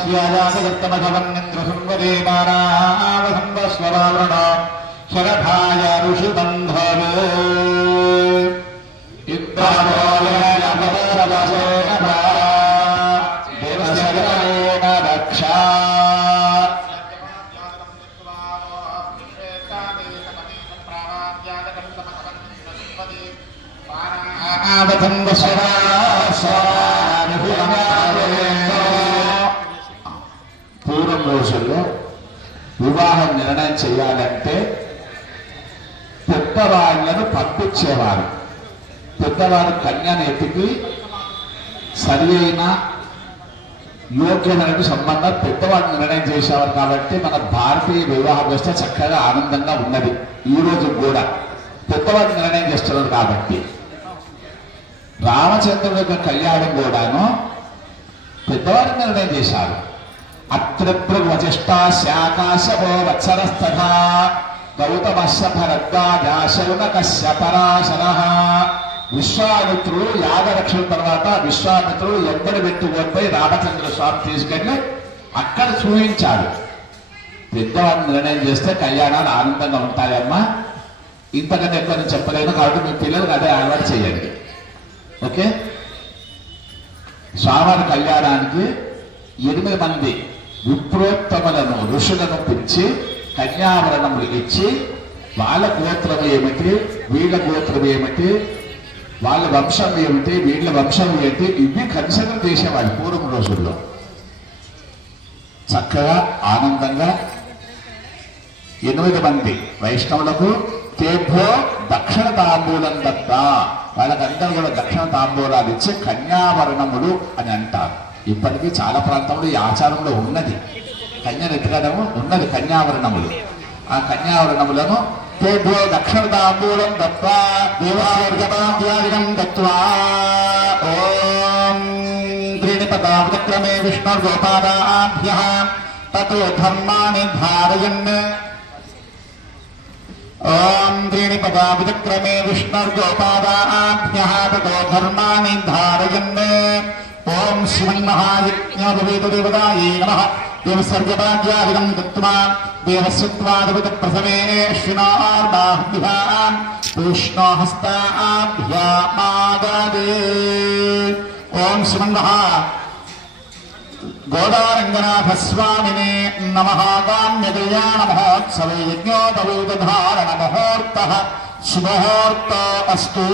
శ్రీయాజాతమసవన్నింద్రసుందరీమానావసంవస్వరావృణ శరభాయ ఋషిబంధవే దేవశరేణ రక్ష పూర్వం రోజుల్లో వివాహం నిర్ణయం చేయాలంటే పెద్దవాళ్లను పంపించేవారు. పెద్దవారు కన్యను ఎతికి సరి అయిన యోగ్యమైన సంబంధం పెద్దవాళ్ళు నిర్ణయం చేసేవారు. కాబట్టి మన భారతీయ వివాహ వ్యవస్థ చక్కగా ఆనందంగా ఉన్నది. ఈ రోజు కూడా పెద్దవాళ్ళు నిర్ణయం చేస్తున్నారు. కాబట్టి రామచంద్రుడి యొక్క కళ్యాణం కూడాను పెద్దవాళ్ళు నిర్ణయం చేశారు. అత్రివచిష్టా శాకాశవో వత్సరస్తథా గౌతమస్య భరద్వాజాశౌనకస్య పరాశరః. విశ్వామిత్రుడు యాగరక్షణ తర్వాత విశ్వామిత్రుడు ఎందరు పెట్టుకొని రామచంద్ర స్వామి తీసుకెళ్ళి అక్కడ చూపించాడు. పెద్దవాళ్ళు నిర్ణయం చేస్తే కళ్యాణాలు ఆనందంగా ఉంటాయమ్మా. ఇంతకంటే ఎక్కువ నేను చెప్పలేను. కాబట్టి మీ పిల్లలకు అదే అలవాటు చేయండి. ఓకే. స్వామివారి కళ్యాణానికి 8 మంది విప్రోత్తములను ఋషులను పిలిచి కన్యావరణములు ఇచ్చి వాళ్ళ గోత్రం ఏమిటి, వీళ్ళ గోత్రం ఏమిటి, వాళ్ళ వంశం ఏమిటి, వీళ్ళ వంశం ఏంటి, ఇవి కన్సిడర్ చేసేవాళ్ళు పూర్వం రోజుల్లో. చక్కగా ఆనందంగా 8 మంది వైష్ణవులకు తేభ్యో దక్షిణ తాంబూలం దత్త, వాళ్ళకందరూ కూడా దక్షిణ తాంబూలాలు ఇచ్చి కన్యావరణములు అని అంటారు. ఇప్పటికీ చాలా ప్రాంతంలో ఈ ఆచారంలో ఉన్నది. కన్యను ఎత్తుకడము ఉన్నది కన్యావరణములు. ఆ కన్యావరణములను తేభ్యో దక్షిణ తాంబూలం దత్వా దేవార్గం దత్వా ఓం త్రీణిపదావక్రమే విష్ణుర్గోపాదాభ్యః తతో ధర్మాణి ధారయన్. ఓం త్రీణిపదావక్రమే విష్ణుర్గోపాదాభ్యః తతో ధర్మాణి ధారయన్. ఓం శ్రీమన్మహాయజ్ఞోపవేతదేవతాయే నమః. దేవసర్గభాగ్యాదికం దత్వా దేవస్యత్వాదవిత ప్రసవేష్ణోర్బాహుభ్యాం విష్ణోహస్తాభ్యామాదదే. ఓం శ్రీమన్మహా గోదారంగనాథ స్వామినే నమః. కామ్యకళ్యాణ మహోత్సవే యజ్ఞోపవీతధారణ ముహూర్త శుభముహూర్త అస్తు.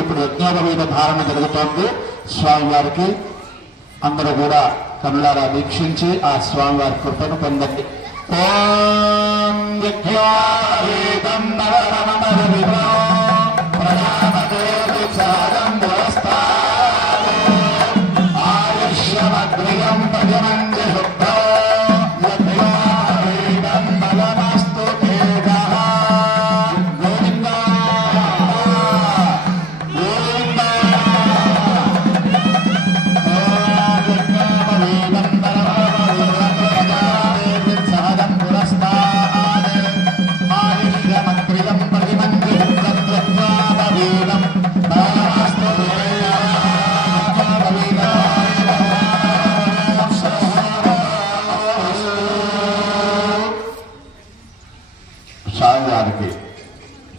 ఇప్పుడు యజ్ఞోపవీత ధారణ జరుగుతోంది. స్వామివారికి అందరూ కూడా కనులారా వీక్షించి ఆ స్వామివారి కృపను పొందండి. ఓం యజ్ఞోపవీతం ఆయుష్యమగ్రియం ప్రజమంజ శుద్ధో యజ్ఞోపవీతం బలమస్తు తేజః. గోవింద గోవింద. సహజం పురస్తాద్ ఆయుష్యమగ్రియం ప్రతిమంజ శుద్ధత్వాదవీదం బలమస్తు స్వామివారికి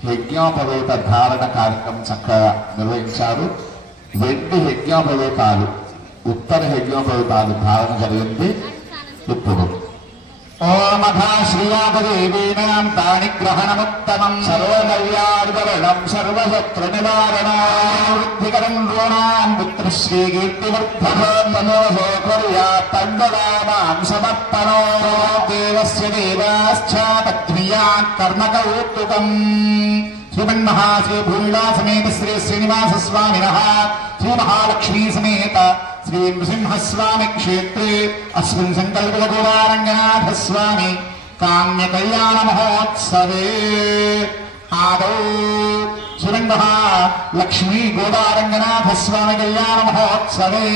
యజ్ఞోపవేత ధారణ కార్యక్రమం చక్కగా నిర్వహించారు. 2 యజ్ఞోపవేతాలు, ఉత్తర యజ్ఞోపవేతాలు ధారణ జరిగింది. ఇప్పుడు ఓమథ శ్రీయాదేవీనాం తాని గ్రహణముత్తమం సర్వకళ్యాణం సర్వశత్రు నివారణాధికరం రుణాం పుత్రశ్రీ కీర్తివర్ధనోర్యాం సమర్పణో దేవస్య దేవాశ్చ పత్న్యాత్ కర్మకౌతుకం. శ్రీమన్మహా శ్రీ భూమిళా సమేత శ్రీ శ్రీనివాస స్వామినః శ్రీ మహాలక్ష్మీ సమేత శ్రీ నృసింహస్వామి క్షేత్రే అస్మిన్ సంకల్పిత గోదారంగనాథ స్వామి కామ్య కళ్యాణ మహోత్సవే ఆదౌ శ్రీమన్మహా లక్ష్మీ గోదారంగనాథ స్వామి కళ్యాణ మహోత్సవే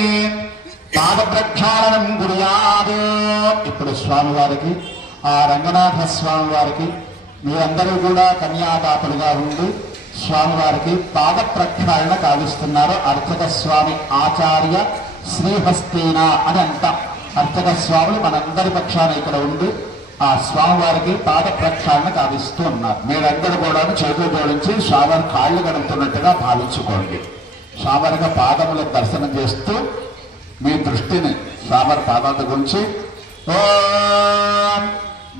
పాద ప్రక్షాళనం గుర్యాద్. ఇప్పుడు స్వామివారికి ఆ రంగనాథ స్వామి వారికి మీరందరూ కూడా కన్యాదాతలుగా ఉండి స్వామివారికి పాద ప్రక్షాళన కావిస్తున్నారు. అర్చక స్వామి ఆచార్య శ్రీహస్తేన అని అంటాం. అర్చక స్వాములు మనందరి పక్షాన ఇక్కడ ఉండి ఆ స్వామివారికి పాద ప్రక్షాళన గావిస్తూ ఉన్నారు. మీరందరూ కూడా చేతులు జోడించి స్వామివారి కాళ్ళు గడుపుతున్నట్టుగా భావించుకోండి. స్వామివారికి పాదములకు దర్శనం చేస్తూ మీ దృష్టిని స్వామివారి పాదాల గురించి ఓం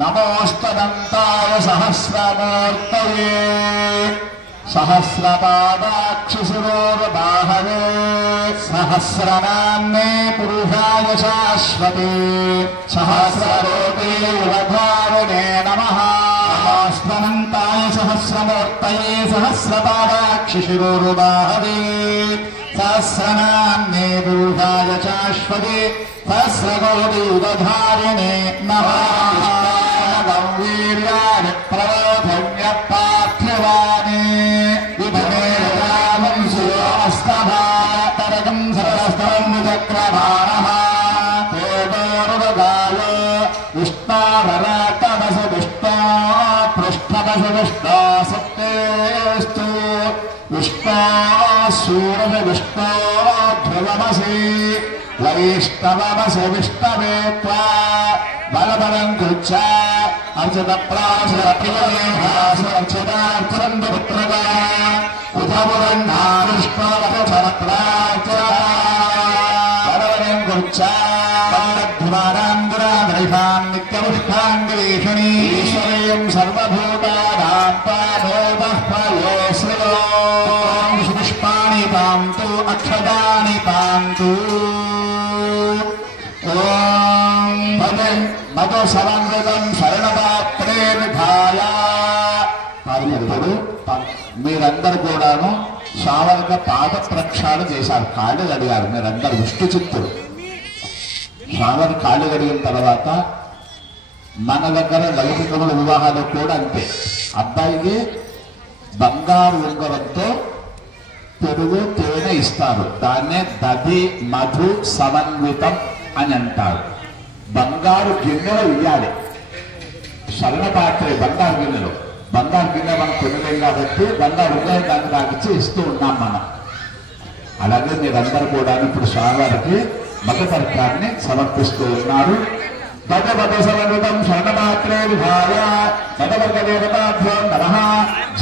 నమోస్తదంతాయ సహస్రమూర్తయే సహస్రపాదాక్షిశిరోర్బాహవే సహస్రనామ్నే పురుషాయ శాశ్వతే సహస్రరూపే యువధారిణే నమః నమోస్తదంతాయ సహస్రమూర్తయే సహస్రపాదాక్షిశిరోర్బాహవే సహస్రనామ్నే పురుషాయ శాశ్వతే సహస్రకోటి యువధారిణే నమః వీర్యాని ప్రబోధన్య పార్థివాని విభవేరామం సుయోస్తభాతరకం సరస్తం చక్రభారః తేజోరుగాయ విష్ణావరాతమస విష్ణా పృష్ఠమస విష్ణా సత్తేస్తు విష్ణా సూరజ విష్ణా ధ్రువమసి వైష్ణవమస విష్ణవే త్వా బలబలం కృచ్చ అర్చత ప్రాచరప్రియర్చితార్థంపుత్రగా ఉదమురన్నానుష్పవరప్రాచరం కృచ్చ ధ్వారాంధ్రాద్రైషాం నిత్యముష్టాంగరీషణీ ఈశ్వరీయం సర్వభూతానాం పాదోపః పయో శ్రియో పుష్పాణి పాంతు అక్షతాని పాంతు ఓం మధు సమన్వితం శరణపాత్రే విధాయ. ఇప్పుడు మీరందరూ కూడాను స్వామివారికి పాద ప్రక్షాళన చేశారు, కాళ్ళు కడిగారు. మీరందరూ విష్ణు చిత్తులు. స్వామివారి కాళ్ళు కడిగిన తర్వాత మన దగ్గర లౌకికముల వివాహాలు కూడా అంతే. అబ్బాయికి బంగారు ఉంగరంతో పెరుగు తేనె ఇస్తారు. దాన్నే దధి మధు సమన్వితం అని అంటారు. బంగారు గిన్నెలు ఇయ్యాలి. స్వర్ణ పాత్ర బంగారు గిన్నెలు. బంగారు గిన్నె మనం కొనలేం కాబట్టి బంగారు ఉంగరం దాన్ని దాకిచ్చి ఇస్తూ ఉన్నాం మనం. అలాగే మీరందరూ కూడా ఇప్పుడు స్వామివారికి మతపత్రాన్ని సమర్పిస్తూ ఉన్నారు. భగవత సమన్వితం స్వర్ణపాత్రే విధాయ మతవర్గ దేవతాభ్యో నమః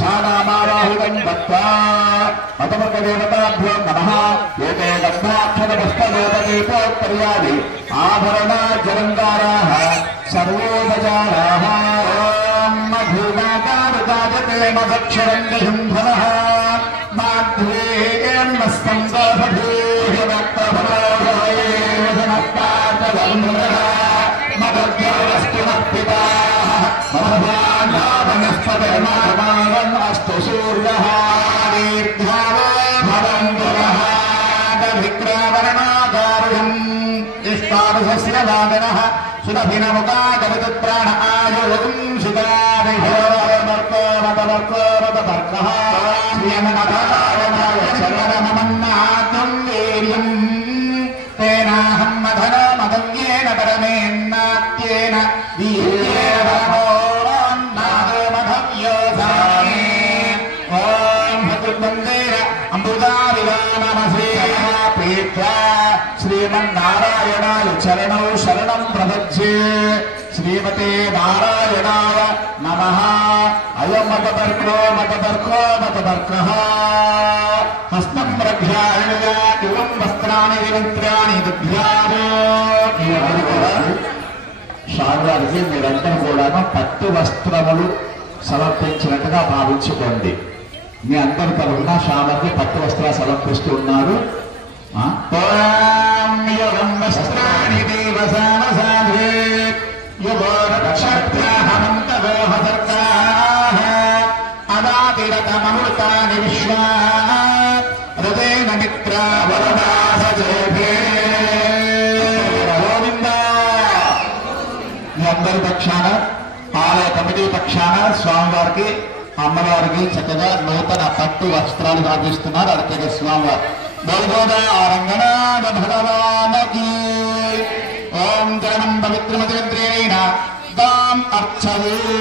ఝానామావాహుతం దత్వా మతవర్గ దేవతాభ్యో నమః ఏతే గంధాక్షర పుష్పలోదీపోత్పర్యాది ఆభరణ జలంకారాః సర్వోపచారాః ఓం మధుమాకారకాజతే మదక్షరం దిహంధనః అస్తు సూర్యః దీర్ఘావభవంతుః విక్రమణాకారుణం ఇష్టాదశస్రవాదనః సురభినముఖాగమిత ప్రాణ ఆయుర్గం సుతాదిభోమర్కోమతమర్కోమతపర్కః శ్రియమనధారణాయ శరణమన్నాత్మం వీర్యం తేనాహం మధన మదవ్యేన పరమేన్నాత్యేన వీర్యేణ పరమోన్నాదో మధవ్యోధానే ఓం భద్రబందేర అమృతావివానమశ్రీపీఠ శ్రీమన్నారాయణాయ చరణౌ శరణం ప్రపద్యే శ్రీమతే నారాయణాయ నమః అయం మతపర్కో మతపర్కో మతపర్కః హస్తం ప్రక్షాళయ యువం వస్త్రాణి విమిత్రాణి దుభ్యామో. స్వామివారికి మీరందరూ కూడాను పట్టు వస్త్రములు సమర్పించినట్టుగా భావించుకోండి. మీ అందరి తరఫున స్వామివారికి పట్టు వస్త్రాలు సమర్పిస్తూ ఉన్నారు. వస్త్రాణి దేవసానసాధే యువోరక్షత్యాహమంతదోహసర్కాః అదాతిరతమమృతాని విశ్వా హృదేన మిత్రా వరదాసజేభే. మీ అందరి పక్షాన ఆలయ కమిటీ పక్షాన స్వామివారికి అమ్మవారికి చక్కగా నూతన పట్టు వస్త్రాలు భావిస్తున్నారు అర్చక స్వామివారు. రంగనాథ భగవానకి ఓం చరణం పవిత్రమతిద్రేణ దాం అర్చవీత్రం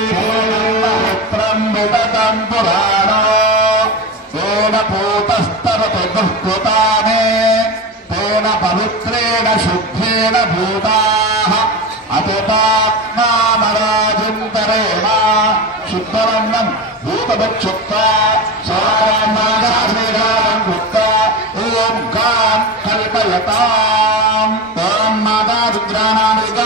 పురాణ తేన పూతస్తరతు దుఃఖుతానే తేన పవిత్రేణ శుద్ధేన భూతా శుద్ధాత్మామరాజింతరేమ శుద్ధవర్ణం భూతభుక్షుక్త సారామాగాం గుప్త ఓం గాం కల్పయతాం ఓం మాతా రుద్రానామిక